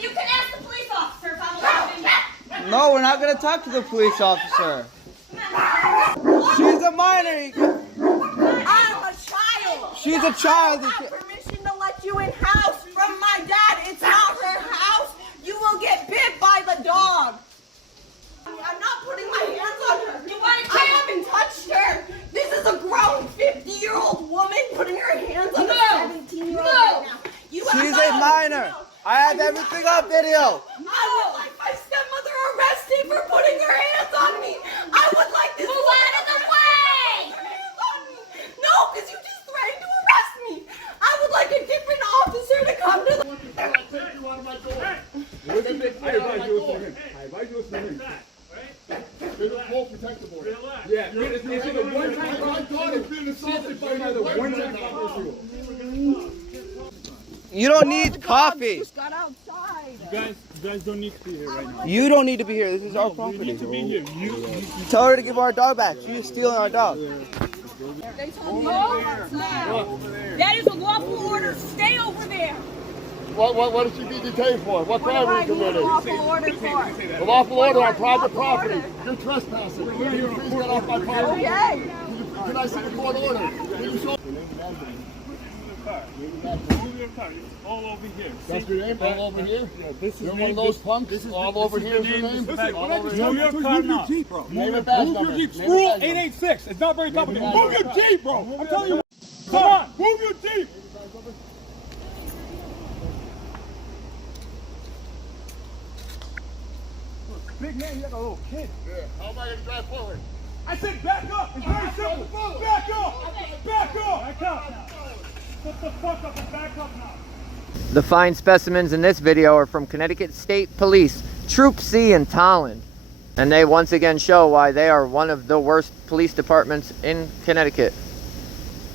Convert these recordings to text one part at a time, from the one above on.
You can ask the police officer if I'm allowed. No, we're not going to talk to the police officer. She's a minor. I'm a child. She's a child. I have permission to let you in house from my dad. It's not her house. You will get bit by the dog. I'm not putting my hands on her. I haven't touched her. This is a grown 50-year-old woman putting her hands on a 17-year-old right now. She's a minor. I have everything on video. I would like my stepmother arrested for putting her hands on me. I would like this. Move out of the way! No, because you just threatened to arrest me. I would like a different officer to come to the... I take you out of my door. I advise you to him. There's a full protective order. Yeah, it's the one time my daughter's being assaulted by another one-time officer. You don't need coffee. Just got outside. You guys don't need to be here right now. You don't need to be here. This is our property. You need to be here. You Tell her to give our dog back. She's stealing our dog. They told me that is a lawful order. Stay over there. What is she being detained for? What crime are you committing? Lawful order for? A lawful order on private property. You're trespassing. Can you please get off my property? Okay. Can I see the court order? Can you show move your car. It's all over here. That's your name? All over here? Yeah, this is You're one of those punks? All over here is your name? All over here? Move your car now. Name and badge number. Move your Jeep. Rule 886. It's not very complicated. Move your Jeep, bro. I'm telling you. Come on. Move your Jeep. Big man, you like a little kid. Yeah. How am I going to drive forward? I said back up. It's very simple. Back up. Back up. Back up. Shut the fuck up and back up now. The fine specimens in this video are from Connecticut State Police, Troop C in Tolland. And they once again show why they are one of the worst police departments in Connecticut.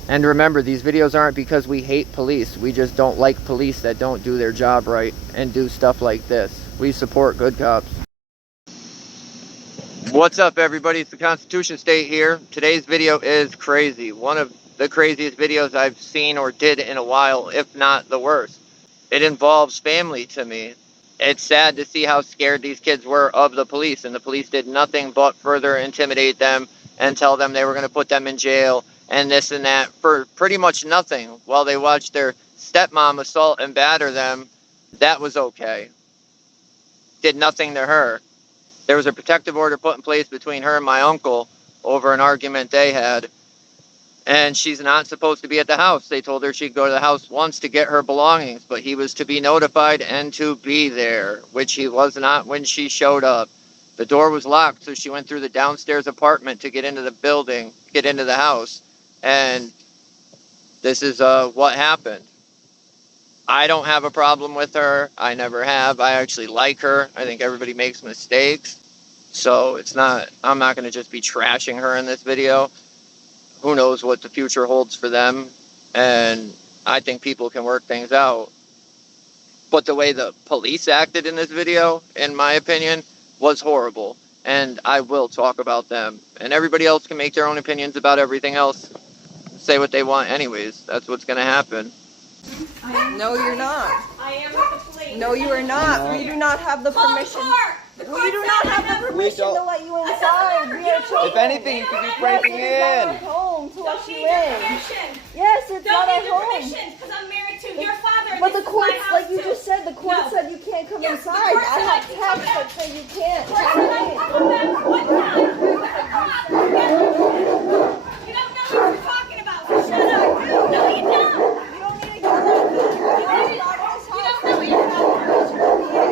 And remember, these videos aren't because we hate police. We just don't like police that don't do their job right and do stuff like this. We support good cops. What's up, everybody? It's the Constitution State here. Today's video is crazy. One of the craziest videos I've seen or did in a while, if not the worst. It involves family to me. It's sad to see how scared these kids were of the police, and the police did nothing but further intimidate them and tell them they were going to put them in jail and this and that for pretty much nothing. While they watched their stepmom assault and batter them, that was okay. Did nothing to her. There was a protective order put in place between her and my uncle over an argument they had. And she's not supposed to be at the house. They told her she'd go to the house once to get her belongings, but he was to be notified and to be there, which he was not when she showed up. The door was locked, so she went through the downstairs apartment to get into the building, get into the house. And this is what happened. I don't have a problem with her. I never have. I actually like her. I think everybody makes mistakes. So it's not, I'm not going to just be trashing her in this video. Who knows what the future holds for them. And I think people can work things out. But the way the police acted in this video, in my opinion, was horrible. And I will talk about them. And everybody else can make their own opinions about everything else. Say what they want anyways. That's what's going to happen. No, you're not. I am with the police. No, you are not. We do not have the permission. We do not have the permission to let you inside. We are children. If anything, you could be breaking in. It's not our home to let you Don't in. need permission. Yes, it's not Don't our need the home. permission because I'm married to your father. But the This is court, my house like you too. just said, the court No. said you can't come Yes, the inside. court I said have I can come texts that back. say you can't. Of course, I can come back one time. You don't know what you're talking about. So shut up. No, you don't. You don't need to go there. You don't know what you're talking about.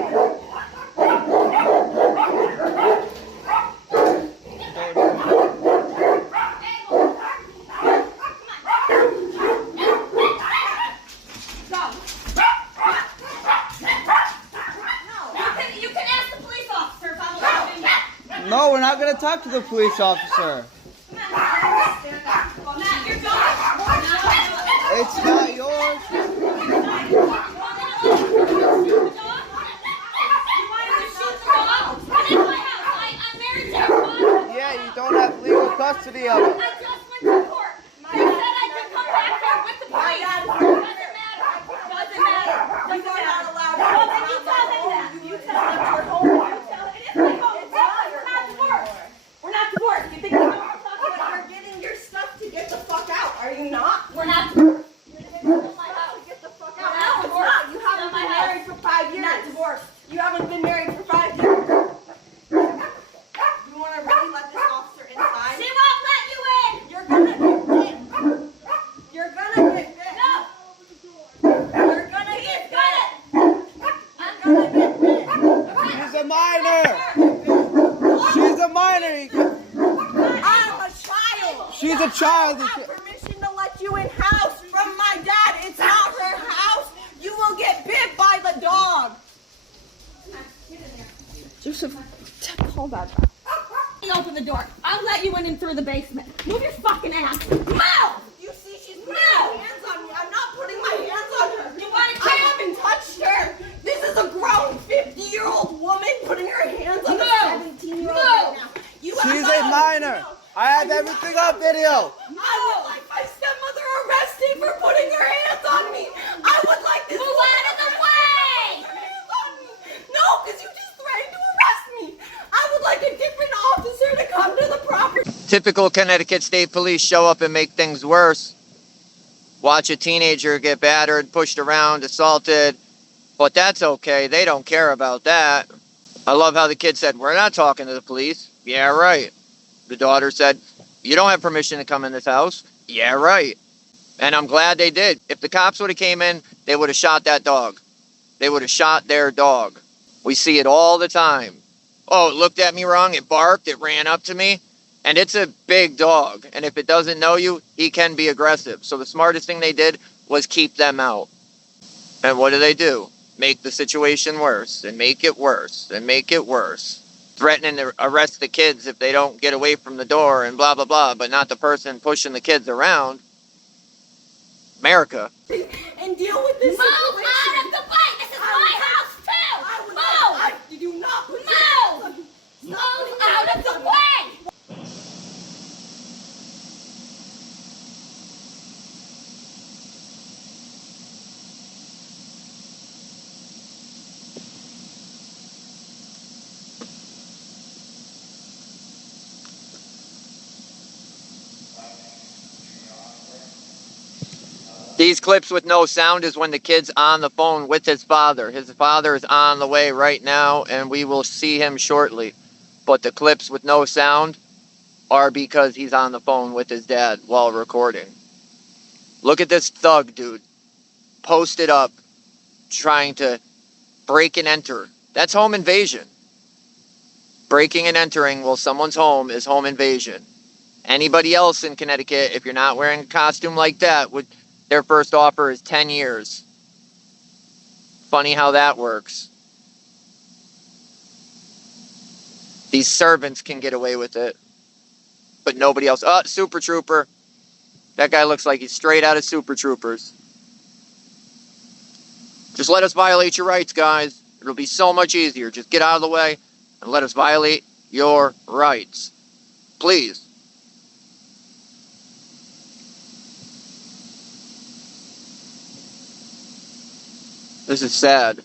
You can ask the police officer if I'm allowed. No, we're not going to talk to the police officer. Not your dog. It's not yours. Yeah, you don't have legal custody of it. I just went to court. You said I could come back here with the police. Doesn't matter. Doesn't matter. You are not allowed to. Well, then you tell She's a minor. She's a minor. I'm a child. She's a child. I have permission to let you in house from my dad. It's not her house. You will get bit by the dog. Joseph, call that back. Open the door. I'll let you in and through the basement. Move your fucking ass. Move! You see, she's putting her hands on me. I'm not putting my hands on her. You want to I haven't touched her. This is a grown 50-year-old woman putting her hands on a 17-year-old right now. She's a minor. I have everything on video. I would like my stepmother arrested for putting her hands on me. I would like this. Move out of the way! No, because you just threatened to arrest me. I would like a different officer to come to the property. Typical Connecticut State Police show up and make things worse. Watch a teenager get battered, pushed around, assaulted. But that's okay. They don't care about that. I love how the kid said, "We're not talking to the police." Yeah, right. The daughter said, "You don't have permission to come in this house." Yeah, right. And I'm glad they did. If the cops would have came in, they would have shot that dog. They would have shot their dog. We see it all the time. Oh, it looked at me wrong. It barked. It ran up to me. And it's a big dog. And if it doesn't know you, he can be aggressive. So the smartest thing they did was keep them out. And what do? Make the situation worse and make it worse and make it worse. Threatening to arrest the kids if they don't get away from the door and blah, blah, blah, but not the person pushing the kids around. America. And deal with this. Move out of the way! This is my house too! Move! Did you not put Move! Move out of the way! These clips with no sound is when the kid's on the phone with his father. His father is on the way right now, and we will see him shortly. But the clips with no sound are because he's on the phone with his dad while recording. Look at this thug, dude. Posted up, trying to break and enter. That's home invasion. Breaking and entering while someone's home is home invasion. Anybody else in Connecticut, if you're not wearing a costume like that, would... Their first offer is 10 years. Funny how that works. These servants can get away with it, but nobody else. Oh, Super Trooper. That guy looks like he's straight out of Super Troopers. Just let us violate your rights, guys. It'll be so much easier. Just get out of the way and let us violate your rights. Please. This is sad.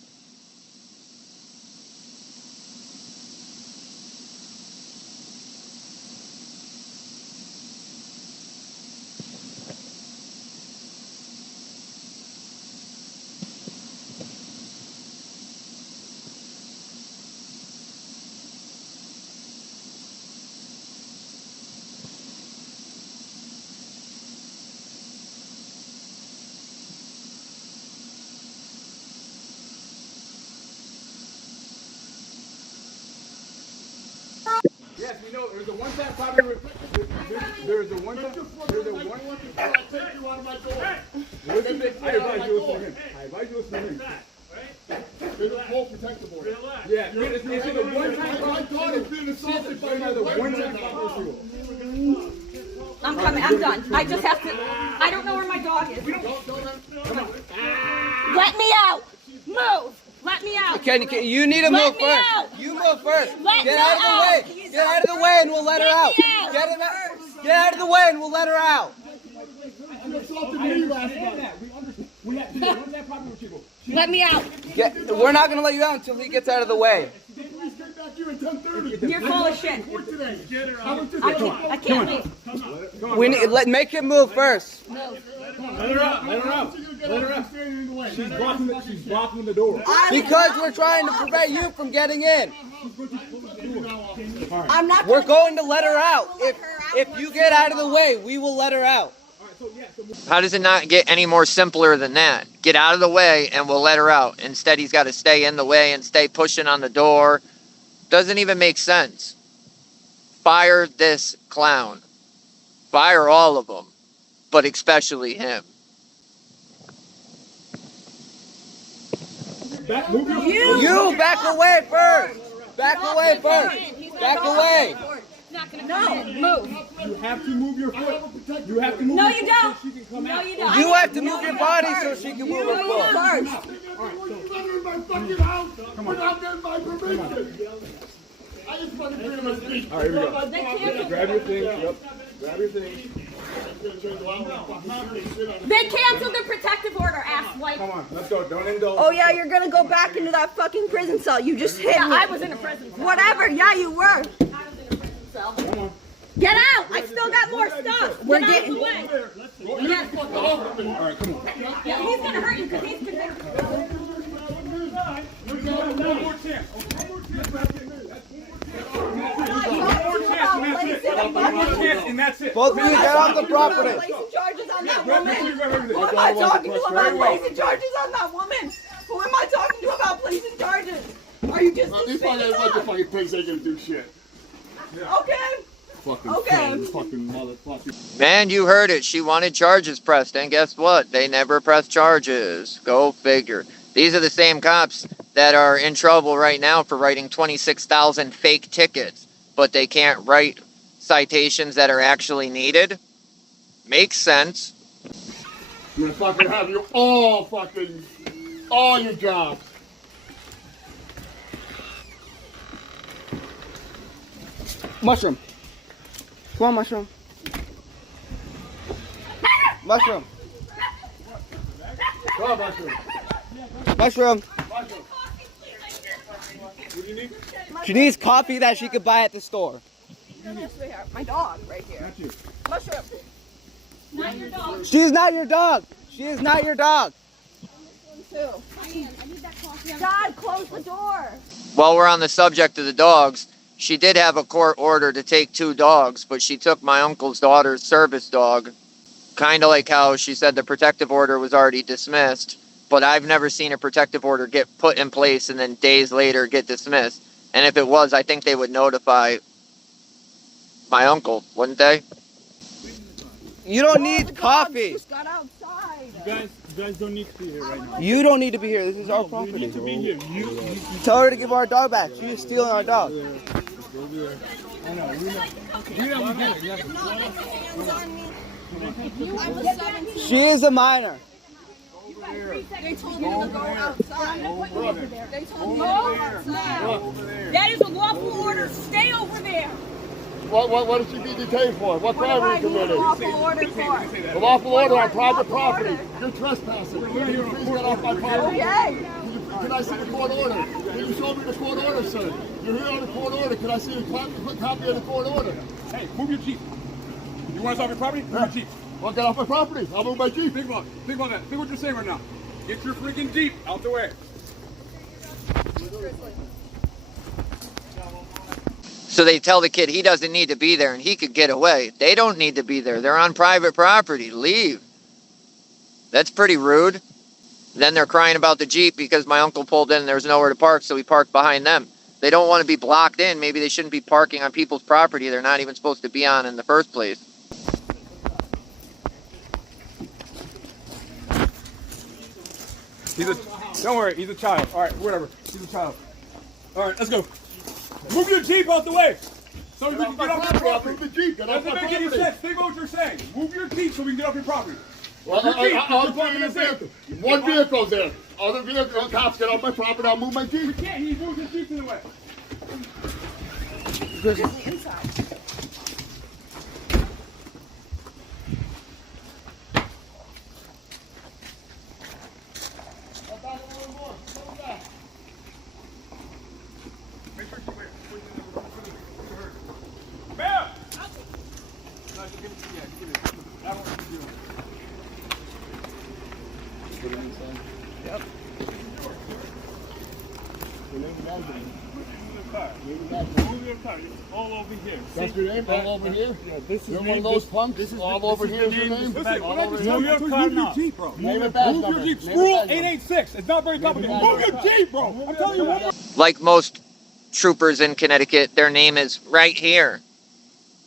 Yes, we know. There's a one-time property. There's a one-time. There's a one-time. I take you out of my door. Listen, I advise you listen to him. I advise you listen to him. There's a whole protective order. Yeah, it's a one-time. My daughter's being assaulted by another one-time property. I'm coming. I'm done. I just have to. I don't know where my dog is. Come on. Let me out. Move. Let me out. You need to move Let me first. out. You move first. Let Get me out of the out. way. Get out of the way and we'll let her Let out. me out. Get out of the way and we'll let her out. You assaulted me last night. We have to run that property with people. Let me out. We're not going to let you out until he gets out of the way. Please get back here at 10:30. You're full of shit. Court today. Get her out. I can't leave. We need make him move first. Let her out. Let her out. Let her out. She's blocking the door. Because we're trying to prevent you from getting in. I'm not. We're going to let her out. If you get out of the way, we will let her out. How does it not get any more simpler than that? Get out of the way and we'll let her out. Instead, he's got to stay in the way and stay pushing on the door. Doesn't even make sense. Fire this clown. Fire all of them, but especially him. You back away first. Back away first. Back away. No, move. You have to move your foot. You have to move No, your you foot don't. so she can come No, out. you don't. You have to move your body so she can move her foot. In my fucking house without getting my permission. I just want to bring him a speech. All right, here we go. They canceled, Grab your thing. Yep. Grab your thing. they canceled the protective order, ass wipe. Come on, let's go. Don't indulge. Oh yeah, you're gonna go back into that fucking prison cell. You just hit Yeah, me. I was in a prison cell. Whatever, yeah, you were. I was in a prison cell. Get out! I still got more stuff. We're Get out of getting- the way. All right, come on. Yeah, he's gonna hurt you because he's convicted. One more chance. One more chance, and that's it. Both of you get off the property. Placing charges on that woman. Who am I talking to about placing charges on that woman? Who am I talking to about placing charges? Are you just These fucking pigs ain't gonna do shit. okay? Fucking Okay. pigs, fucking motherfucking. Man, you heard it. She wanted charges pressed, and guess what? They never pressed charges. Go figure. These are the same cops that are in trouble right now for writing 26,000 fake tickets, but they can't write citations that are actually needed. Makes sense. I'm gonna fucking have you all your jobs. Mushroom. Come on, mushroom. Mushroom. Come on, Buster. Mushroom. She needs coffee that she could buy at the store. My dog right here. Mushroom. Not your dog. She's not your dog. She is not your dog. I need that coffee. Dad, close the door. While we're on the subject of the dogs, she did have a court order to take 2 dogs, but she took my uncle's daughter's service dog. Kind of like how she said the protective order was already dismissed, but I've never seen a protective order get put in place and then days later get dismissed. And if it was, I think they would notify my uncle, wouldn't they? You don't need coffee. Just got outside. You guys don't need to be here right now. You don't need to be here. This is our You property. need to be here. You Tell her to give our dog back. She is stealing our dog. I know. We get it. Yeah. She is a minor. They told me to go outside. They told me to go outside. That is a lawful order. Stay over there. What did she be detained for? What crime were you committed? Lawful order for. A lawful order on private property. You're trespassing. Please get off my property. Okay. Can I see the court order? Can you show me the court order, sir? You're here on the court order. Can I see a copy of the court order? Hey, move your Jeep. You want us off your property? Move your Jeep. Well, get off my property. I'll move my Jeep. Think about that. Think what you're saying right now. Get your freaking Jeep out the way. So they tell the kid he doesn't need to be there and he could get away. They don't need to be there. They're on private property. Leave. That's pretty rude. Then they're crying about the Jeep because my uncle pulled in and there was nowhere to park, so he parked behind them. They don't want to be blocked in. Maybe they shouldn't be parking on people's property they're not even supposed to be on in the first place. Don't worry, he's a child. All right, whatever. He's a child. All right, let's go. Move your Jeep out the way. So we can get off your I'll property. move the Jeep. Get off Doesn't my make any property. sense. Think about what you're saying. Move your Jeep so we can get off your property. Well, I'll put in a vehicle. One vehicle's there. Other vehicle, cops get off my property. I'll move my Jeep. We can't. He moves his Jeep in the way. Make sure you wait. Ma'am! No, just give it to me. Yeah, give it. I don't want you to do it. Put it inside? Yep. car. Move your car. It's all over here. That's your name? All over here? Yeah, this is You're name, one of those this- punks? This is All the, over this here is is your the name? Listen, All when I over just here? move your car Move your now. Jeep, bro. Move Name your and badge Jeep. number. Jeep. Name and Rule badge number. 886. It's not very complicated. Move Move your your Jeep, bro. I'm telling you one more. Like most troopers in Connecticut, their name is right here.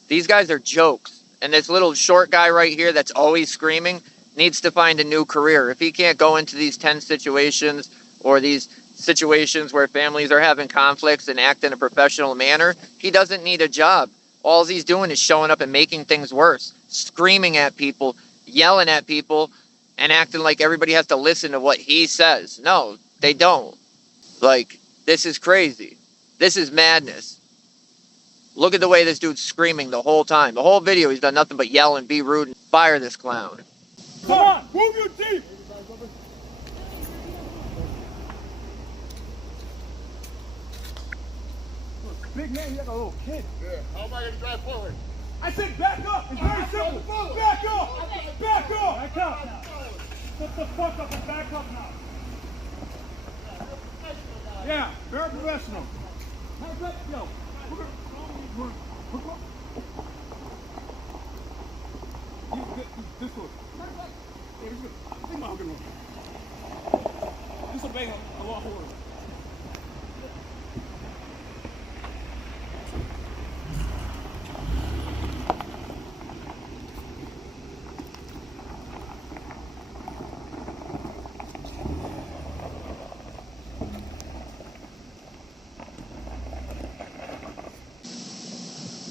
These guys are jokes. And this little short guy right here that's always screaming needs to find a new career. If he can't go into these tense situations or these situations where families are having conflicts and act in a professional manner, he doesn't need a job. All he's doing is showing up and making things worse, screaming at people, yelling at people, and acting like everybody has to listen to what he says. No, they don't. Like, this is crazy. This is madness. Look at the way this dude's screaming the whole time. The whole video, he's done nothing but yell and be rude and fire this clown. Come on. Move your Jeep. Big man, you like a little kid. Yeah. How am I going to drive forward? I said back up. It's very simple. Back up. Back up. Back up now. Shut the fuck up and back up now. Yeah, very professional. Hands up, yo. This one. This will bang a lot harder.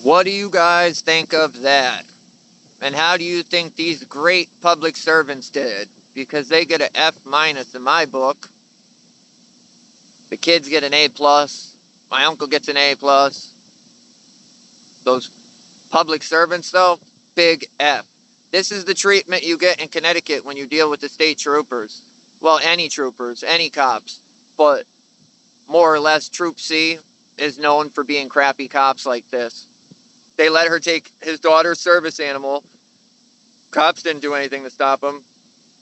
What do you guys think of that? And how do you think these great public servants did? Because they get an F- in my book. The kids get an A+. My uncle gets an A+. Those public servants, though, big F. This is the treatment you get in Connecticut when you deal with the state troopers. Well, any troopers, any cops. But more or less, Troop C is known for being crappy cops like this. They let her take his daughter's service animal. Cops didn't do anything to stop him.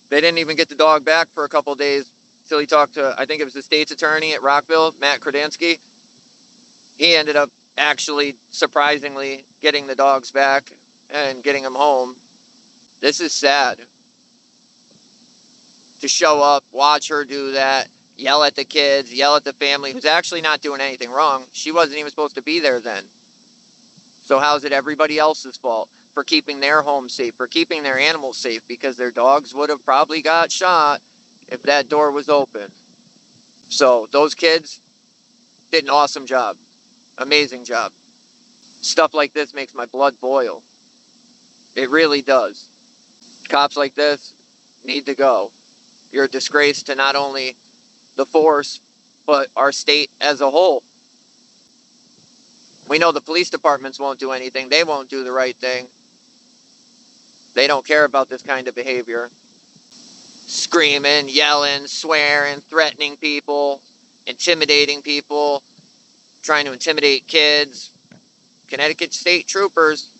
They didn't even get the dog back for a couple of days till he talked to, I think it was the state's attorney at Rockville, Matt Kradansky. He ended up actually, surprisingly, getting the dogs back and getting them home. This is sad. To show up, watch her do that, yell at the kids, yell at the family, who's actually not doing anything wrong. She wasn't even supposed to be there then. So how's it everybody else's fault for keeping their home safe, for keeping their animals safe, because their dogs would have probably got shot if that door was open. So those kids did an awesome job. Amazing job. Stuff like this makes my blood boil. It really does. Cops like this need to go. You're a disgrace to not only the force, but our state as a whole. We know the police departments won't do anything. They won't do the right thing. They don't care about this kind of behavior. Screaming, yelling, swearing, threatening people, intimidating people, trying to intimidate kids. Connecticut state troopers,